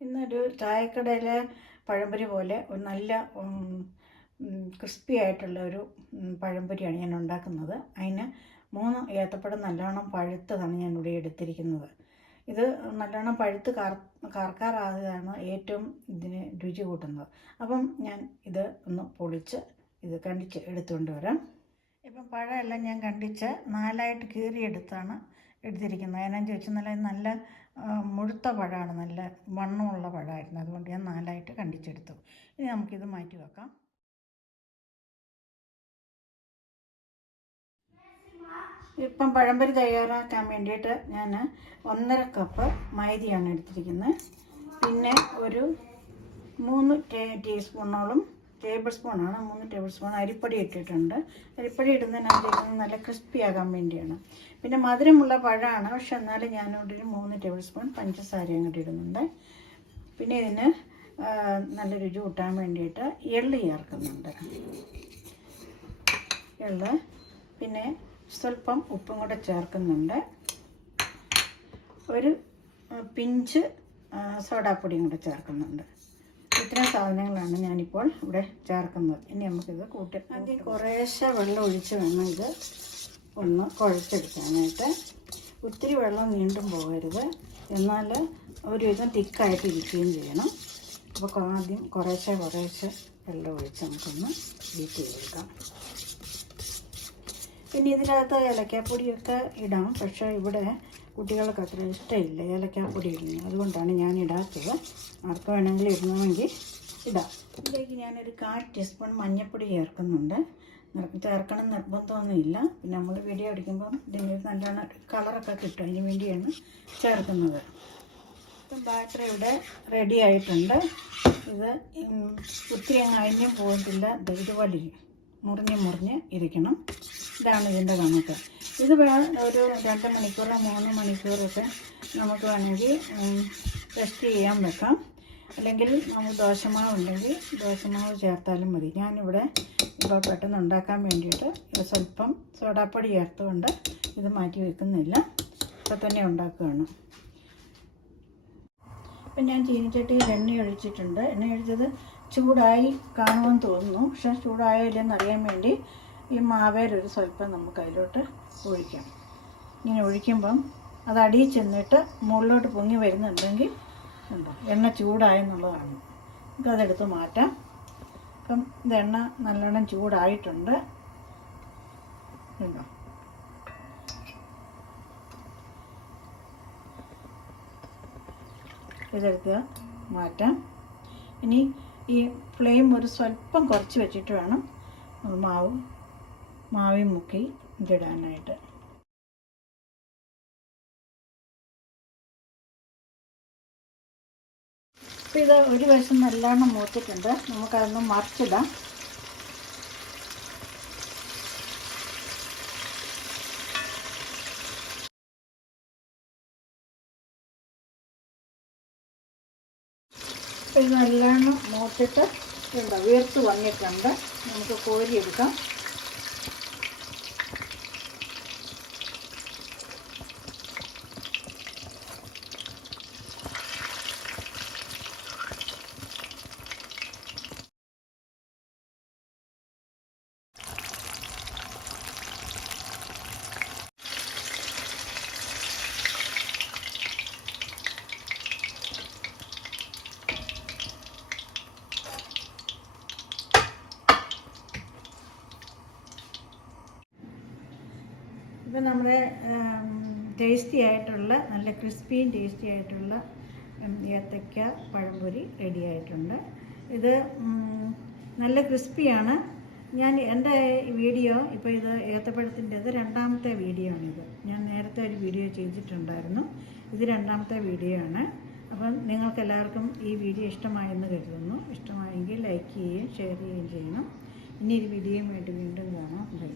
ഇന്നൊരു ചായക്കടയിലെ പഴംപൊരി പോലെ ഒരു നല്ല ക്രിസ്പി ആയിട്ടുള്ള ഒരു പഴംപൊരിയാണ് ഞാൻ ഉണ്ടാക്കുന്നത്. അതിന് മൂന്ന് ഏത്തപ്പഴം നല്ലോണം പഴുത്തതാണ് ഞാൻ ഇവിടെ എടുത്തിരിക്കുന്നത്. ഇത് നല്ലോണം പഴുത്ത് കാർ കാർക്കാറാകുകയാണ് ഏറ്റവും ഇതിന് രുചി കൂട്ടുന്നത്. അപ്പം ഞാൻ ഇത് ഒന്ന് പൊളിച്ച് ഇത് കണ്ടിച്ച് എടുത്തുകൊണ്ട് വരാം. ഇപ്പം പഴമെല്ലാം ഞാൻ കണ്ടിച്ച് നാലായിട്ട് കീറിയെടുത്താണ് എടുത്തിരിക്കുന്നത്. അതിനെന്ന് ചോദിച്ചാൽ നല്ല നല്ല മുഴുത്ത പഴമാണ് നല്ല വണ്ണമുള്ള പഴമായിരുന്നു അതുകൊണ്ട് ഞാൻ നാലായിട്ട് കണ്ടിച്ചെടുത്തു. ഇനി നമുക്കിത് മാറ്റി വെക്കാം. ഇപ്പം പഴംപൊരി തയ്യാറാക്കാൻ വേണ്ടിയിട്ട് ഞാൻ ഒന്നര കപ്പ് മൈദയാണ് എടുത്തിരിക്കുന്നത്. പിന്നെ ഒരു മൂന്ന് ടീസ്പൂണോളം ടേബിൾ സ്പൂണാണ് മൂന്ന് ടേബിൾ സ്പൂൺ അരിപ്പൊടി ഇട്ടിട്ടുണ്ട്. അരിപ്പൊടി ഇടുന്നതിനകത്തേക്ക് നല്ല ക്രിസ്പി ആകാൻ വേണ്ടിയാണ്. പിന്നെ മധുരമുള്ള പഴമാണ്. പക്ഷെ എന്നാലും ഞാനിവിടെ മൂന്ന് ടേബിൾ സ്പൂൺ പഞ്ചസാര അങ്ങോട്ട് ഇടുന്നുണ്ട്. പിന്നെ ഇതിന് നല്ല രുചി കൂട്ടാൻ വേണ്ടിയിട്ട് എള്ള് ചേർക്കുന്നുണ്ട്. എള്ള് പിന്നെ സ്വല്പം ഉപ്പും കൂടെ ചേർക്കുന്നുണ്ട്. ഒരു പിഞ്ച് സോഡാപ്പൊടിയും കൂടെ ചേർക്കുന്നുണ്ട്. ഇത്രയും സാധനങ്ങളാണ് ഞാനിപ്പോൾ ഇവിടെ ചേർക്കുന്നത്. ഇനി നമുക്കിത് കൂട്ടി ആദ്യം കുറേശ്ശെ വെള്ളം ഒഴിച്ച് വേണം ഇത് ഒന്ന് കുഴച്ചെടുക്കാനായിട്ട്. ഒത്തിരി വെള്ളം നീണ്ടും പോകരുത്. എന്നാൽ ഒരുവിധം തിക്കായിട്ട് ഇരിക്കുകയും ചെയ്യണം. അപ്പോൾ ആദ്യം കുറേശ്ശെ കുറേശ്ശെ വെള്ളം ഒഴിച്ച് നമുക്കൊന്ന് ബീറ്റ് ചെയ്തെടുക്കാം. പിന്നെ ഇതിനകത്ത് ഏലക്കാപ്പൊടിയൊക്കെ ഇടാം. പക്ഷേ ഇവിടെ കുട്ടികൾക്ക് അത്ര ഇഷ്ടമില്ല. ഏലക്കാപ്പൊടി ഇടുന്നത്. അതുകൊണ്ടാണ് ഞാൻ ഇടാത്തത്. ആർക്ക് വേണമെങ്കിലും ഇടണമെങ്കിൽ ഇടാം. ഇതിലേക്ക് ഞാനൊരു കാൽ ടീസ്പൂൺ മഞ്ഞൾപ്പൊടി ചേർക്കുന്നുണ്ട്. ചേർക്കണം നിർബന്ധമൊന്നുമില്ല. പിന്നെ നമ്മൾ വീഡിയോ അടിക്കുമ്പം ഇതിന്റെ നല്ലോണം കളറൊക്കെ കിട്ടും. അതിന് വേണ്ടിയാണ് ചേർക്കുന്നത്. ഇപ്പം ബാറ്ററി ഇവിടെ റെഡി ആയിട്ടുണ്ട്. ഇത് ഒത്തിരി അങ്ങ് പോയിട്ടില്ല. പോകത്തില്ല ദേ ഇതുപോലെ മുറിഞ്ഞ് മുറിഞ്ഞ് ഇരിക്കണം. ഇതാണ് ഇതിന്റെ കണക്ക്. ഇത് ഒരു രണ്ട് മണിക്കൂറോ മൂന്ന് മണിക്കൂറൊക്കെ നമുക്ക് വേണമെങ്കിൽ റെസ്റ്റ് ചെയ്യാൻ വെക്കാം. അല്ലെങ്കിൽ നമുക്ക് ദോശമാവ് ഉണ്ടെങ്കിൽ ദോശമാവ് ചേർത്താലും മതി. ഞാനിവിടെ ഇപ്പോൾ പെട്ടെന്ന് ഉണ്ടാക്കാൻ വേണ്ടിയിട്ട് സ്വല്പം സോഡാപ്പൊടി ചേർത്തുകൊണ്ട് ഇത് മാറ്റി വെക്കുന്നില്ല. ഇപ്പം തന്നെ ഉണ്ടാക്കുകയാണ്. ഇപ്പം ഞാൻ ചീനിച്ചട്ടിയിൽ എണ്ണ ഒഴിച്ചിട്ടുണ്ട്. എണ്ണ ഒഴിച്ചത് ചൂടായി കാണുമെന്ന് തോന്നുന്നു. പക്ഷെ ചൂടായോ ഇല്ലെന്ന് അറിയാൻ വേണ്ടി ഈ മാവേലൊരു സ്വല്പം നമുക്ക് അതിലോട്ട് ഒഴിക്കാം. ഇങ്ങനെ ഒഴിക്കുമ്പം അത് അടിയിൽ ചെന്നിട്ട് മുകളിലോട്ട് പൊങ്ങി വരുന്നുണ്ടെങ്കിൽ ഉണ്ടോ എണ്ണ ചൂടായെന്നുള്ളതാണ് നമുക്കതെടുത്ത് മാറ്റാം. അപ്പം ഇത് എണ്ണ നല്ലോണം ചൂടായിട്ടുണ്ട്. ഉണ്ടോ ഇതെടുത്ത് മാറ്റാം. ഇനി ഈ ഫ്ലെയിം ഒരു സ്വല്പം കുറച്ച് വെച്ചിട്ട് വേണം നമ്മൾ മാവ് മുക്കി ഇതിടാനായിട്ട് അപ്പോൾ ഇത് ഒരു വശം നല്ലോണം മൂത്തിട്ടുണ്ട്. നമുക്കതൊന്ന് മറിച്ചിടാം. ഇത് നല്ലോണം മൂത്തിട്ട് വീർത്ത് വന്നിട്ടുണ്ട്. നമുക്ക് കോരിയെടുക്കാം. ഇപ്പം നമ്മുടെ ടേസ്റ്റി ആയിട്ടുള്ള നല്ല ക്രിസ്പിയും ടേസ്റ്റി ആയിട്ടുള്ള ഏത്തക്ക പഴംപൊരി റെഡി ആയിട്ടുണ്ട്. ഇത് നല്ല ക്രിസ്പിയാണ് ഞാൻ എന്റെ വീഡിയോ ഇപ്പോൾ ഇത് ഏത്തപ്പഴത്തിന്റെത് രണ്ടാമത്തെ വീഡിയോ ആണിത്. ഞാൻ നേരത്തെ ഒരു വീഡിയോ ചെയ്തിട്ടുണ്ടായിരുന്നു. ഇത് രണ്ടാമത്തെ വീഡിയോ ആണ്. അപ്പം നിങ്ങൾക്കെല്ലാവർക്കും ഈ വീഡിയോ ഇഷ്ടമായെന്ന് കരുതുന്നു. ഇഷ്ടമായെങ്കിൽ ലൈക്ക് ചെയ്യുകയും ഷെയർ ചെയ്യുകയും ചെയ്യണം. ഇനി ഒരു വീഡിയോയും വേണ്ടി വീണ്ടും കാണാം. ബൈ.